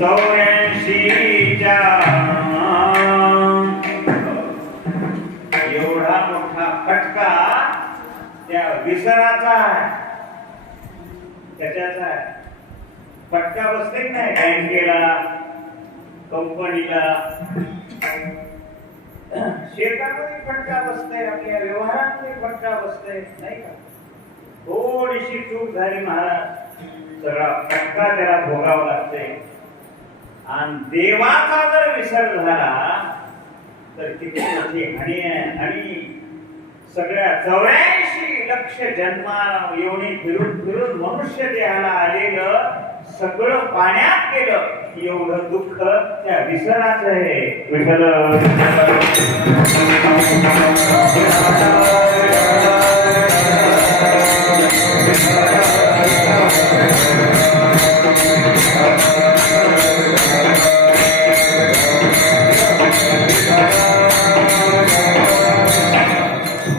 84च्या एवढा मोठा फटका त्या विसराचा आहे. त्याच्याचा आहे. फटका बसते नाही बँकेला, कंपनीला, शेतामध्ये फटका बसते, आपल्या व्यवहारामध्ये फटका बसते नाही का. थोडीशी चूक झाली महाराज, सगळा फटका त्याला भोगावा लागते. आणि देवाचा जर विसर झाला तर किती मोठी हानी आहे. आणि सगळ्या 84 लक्ष जन्मा येऊन फिरून फिरून मनुष्य देहाला आलेलं सगळं पाण्यात गेलं. एवढं दुःख त्या विसराचं आहे. विठ्ठल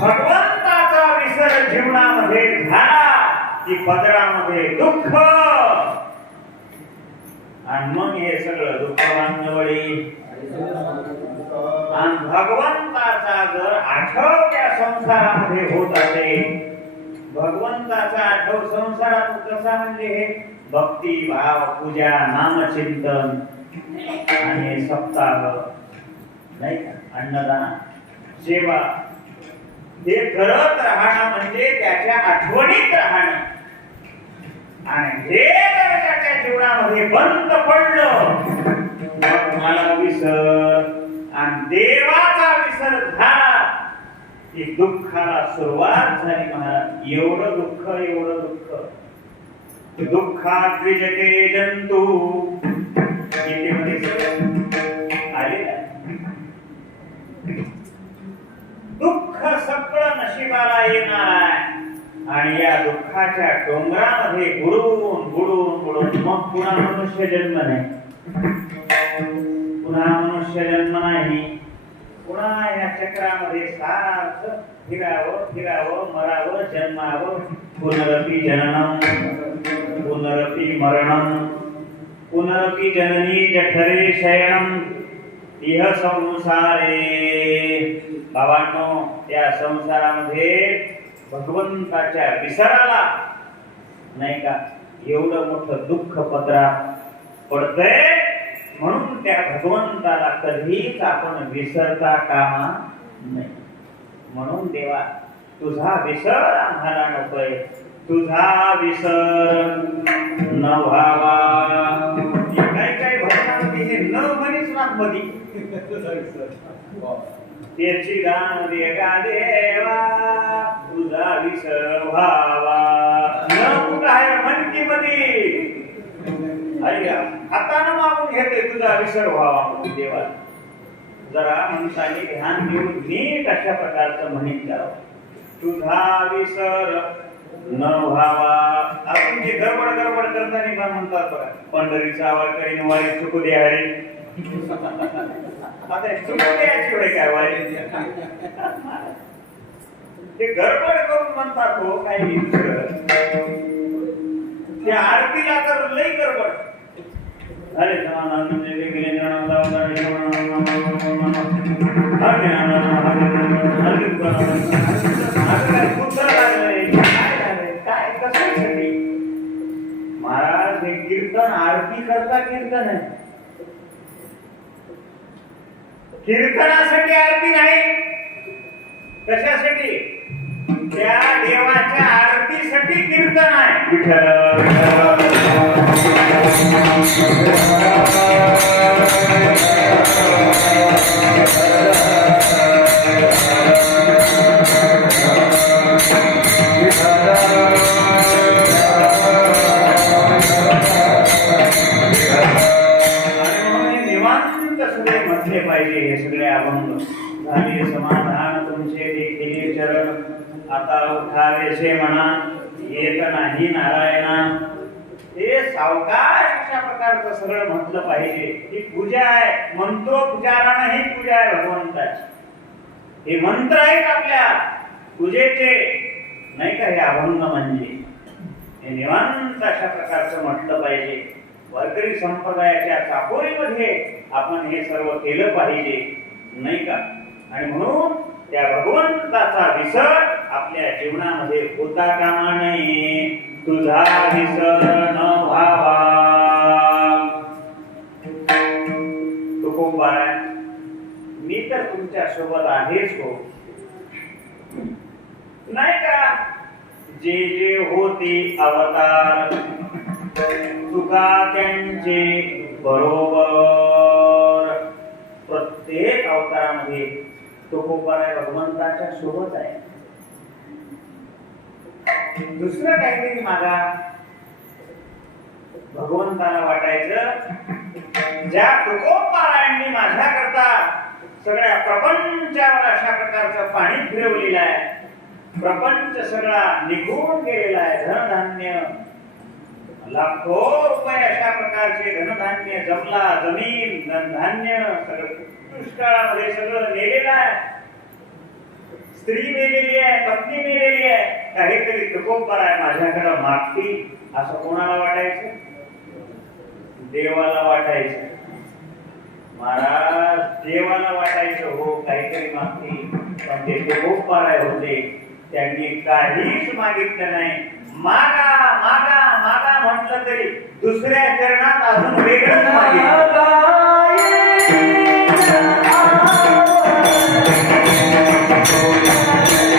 भगवंताचा विसर जीवनामध्ये झाला की पदरामध्ये दुःख. आणि मग हे सगळं दुःख बांधवडी. आणि भगवंताचा जर आठव त्या संसारामध्ये होत असेल, भगवंताचा आठव संसारात कसा म्हणजे हे भक्ती भाव, पूजा, नामचिंतन आणि सप्ताह नाही का, अन्नदान, सेवा हे करत राहणं म्हणजे त्याच्या आठवणीत राहणं. आणि हे जर त्याच्या जीवनामध्ये बंद पडलं मग मला विसर आणि देवाचा विसर झाला की दुःखाला सुरुवात झाली महाराज. एवढं दुःख, एवढं दुःख. दुःखात विजते जंतू गीतेमध्ये आले ना. दुःख सगळं नशिबाला येणार आहे. आणि या दुःखाच्या डोंगरामध्ये बुडून बुडून बुडून मग पुन्हा मनुष्य जन्म नाही, पुन्हा मनुष्य जन्म नाही. पुन्हा या चक्रामध्ये सारखं फिरावं फिरावं, मरावं, जन्मावं. पुनरपि जननम पुनरपि मरणम पुनरपि जननी जठरे शयनम इह संसारे. बाबांनो, त्या संसारामध्ये भगवंताच्या विसराला नाही का एवढं मोठं दुःख पदरा पडतंय. म्हणून त्या भगवंताला कधीच आपण विसरता कामा नाही. म्हणून देवा तुझा विसर आम्हाला नकोय, तुझा विसर न व्हावा. काही काही भजनामध्ये हे न म्हणीच ना मधी त्याची गाण दे गा देवा तुझा विसर व्हावा. न कुठं आहे म्हणतीमध्ये हातानं मागून घेते तुझा विसर व्हावा म्हणून देवा. जरा म्हणतानी ध्यान देऊन नीट अशा प्रकारचं म्हणीत जावं, तुझा विसर न व्हावा. आपण जे गडबड गडबड करताना का म्हणतात बघा, पंढरीचा आवाज करीन वारी चुकू दे हरी. आता चुकू द्यायची वेळ काय वारी, ते गडबड करून म्हणतात हो काही दुसरं. त्या आरतीला तर लई गडबड. अरे महाराज हे कीर्तन आरती करता कीर्तन आहे, कीर्तनासाठी आरती नाही. कशासाठी? त्या देवाच्या आरतीसाठी कीर्तन आहे. विठ्ठल म्हटले पाहिजे. हे सगळे अभंग झाले समाधान तुमचे देखील चरण. आता उठावेसे म्हणा एक नाही नारायणा. हे सावकाश अशा प्रकारचं सगळं म्हटलं पाहिजे. ही पूजा आहे, मंत्रोपचारानं ही पूजा आहे भगवंताची. हे मंत्र आहेत आपल्या पूजेचे नाही का. हे अभंग म्हणजे हे निवांत अशा प्रकारचं म्हटलं पाहिजे. वारकरी संप्रदायाच्या चाकोरीमध्ये आपण हे सर्व केलं पाहिजे, नाही का? आणि म्हणून त्या भगवंताचा विसर आपल्या जीवनामध्ये होता कामा नये. तुझा विसर न व्हावा. तुकोबारा, मी तर तुमच्या सोबत आहेच हो, नाही का? जे जे होते अवतार तुका त्यांचे बरोबर. प्रत्येक अवतारामध्ये तुकोबारा भगवंताच्या सोबत आहे. दुसरं काहीतरी मागा. भगवंताला वाटायचं ज्या तुकोबारांनी माझ्या करता सगळ्या प्रपंचावर अशा प्रकारचं पाणी फिरवलेलं आहे, प्रपंच सगळा निघून गेलेला आहे, धनधान्य लाखो रुपये अशा प्रकारचे धनधान्य, जमला जमीन धनधान्य सगळं दुष्काळामध्ये सगळं नेलेलं आहे, स्त्री मेलेली आहे, पत्नी मेलेली आहे, काहीतरी तुकोबारा आहे माझ्याकडे मागतील, असं कोणाला वाटायचं? देवाला वाटायचं. महाराज, देवाला वाटायचं हो काहीतरी मागतील, पण ते तुकोबारा होते, त्यांनी काहीच मागितलं नाही. मागा मागा मागा म्हटलं तरी दुसऱ्या चरणात अजून वेगळंच मागितलं. Oh